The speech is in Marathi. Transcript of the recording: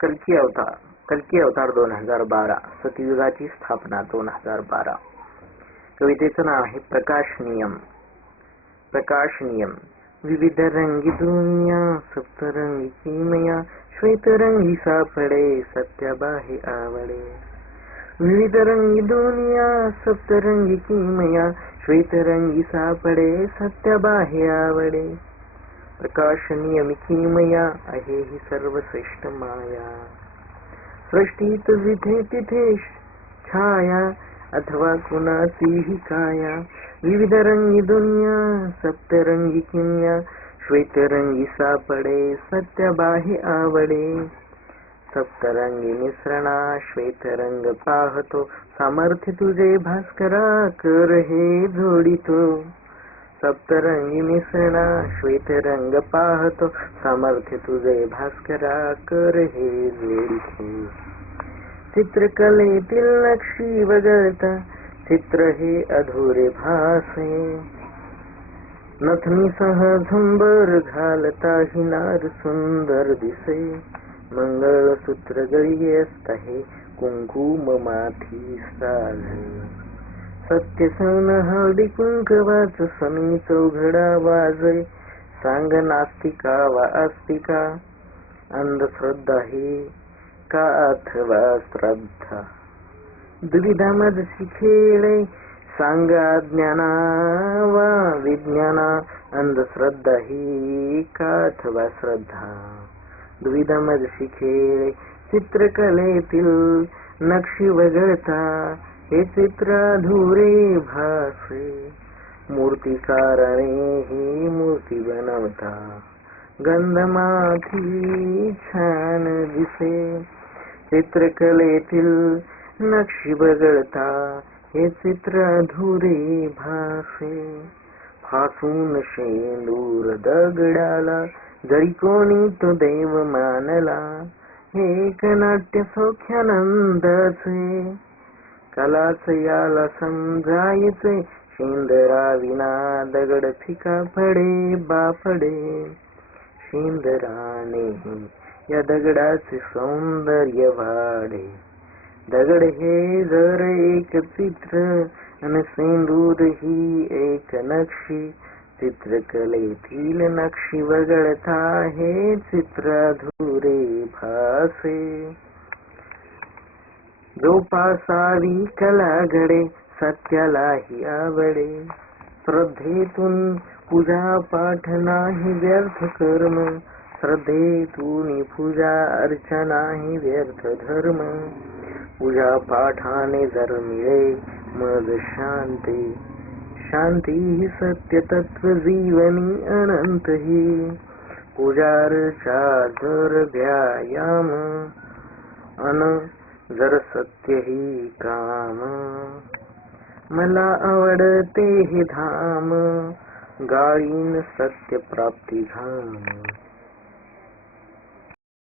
कल्की अवतार 2012, सतयुगाची स्थापना 2012. कवितेचं नाव आहे प्रकाश नियम. विविध रंगी दुनिया सप्तरंगी किमया, श्वेतरंगी सापडे सत्याबाहे आवडे. विविध रंगी दुनिया सप्तरंगी किमया, श्वेतरंगी सापडे सत्याबाहे आवडे. प्रकाश नियम किमया आहे ही सर्वश्रेष्ठ माया. सृष्टीत जिथे तिथे छाया अथवा कुणाचीही काया. विविध रंगी दुनिया सप्तरंगी किमया, श्वेतरंगी सापडे सत्याबाहे आवडे. सप्तरंगी मिश्रणा श्वेतरंग पाहतो, सामर्थ्य तुझे भास्करा कर हे जोडितो. सप्तरंगी मिश्रणा श्वेतरंग पाहतो, सामर्थ्य तुझे भास्करा कर हे जोडितो. चित्रकलेतील नक्षी वगळता चित्र हे अधुरे भासे. नथनीसह झुंबर घालता हिनार सुंदर दिसे. मंगळसूत्र गळी असता हे कुंकुम माथी साजे. सत्य सन हळदी कुंकवाच समी चौघडा वाजे. सांग नास्तिका वा आस्तिका, अंधश्रद्धा ही का अथवा श्रद्धा. दुविधा मजसी खेळे सांग अज्ञाना वा विज्ञाना. अंधश्रद्धा ही का अथवा श्रद्धा. दुविधा मजसी खेळे चित्रकलेतील नक्षी वगळता हे चित्र अधुरे भासे. मूर्तिकाराने ही मूर्ती बनवता गंधमाथी छान दिसे. चित्रकलेतील नक्षी वगळता हे चित्र अधुरे भासे. फासून शेंदूर दगडाला जरी कोणी तो देव मानला. हे एक नाट्य सौख्यानंदाचे कलाच याला समजायचे. शेंदरा विना दगड फिका पडे बापडे. शेंदराने या दगडाचे सौंदर्य वाढे. दगड हे जर एक चित्र आणि शेंदूर ही एक नक्षी. चित्रकलेतील नक्षी वगळता हे चित्र अधुरे भासे. जोपासावी कला घडे सत्यालाही आवडे. श्रद्धेतून पूजा पाठ नाही व्यर्थ कर्म. श्रद्धेतून पूजा अर्चना ही व्यर्थ धर्म. पूजा पाठाने जर मिळे मग शांती. शांती ही सत्य तत्व जीवनी अनंत ही. पूजार्चा जर व्यायाम अन जर सत्य ही काम. मला आवडते हे धाम गाळीन सत्य प्राप्ती धाम.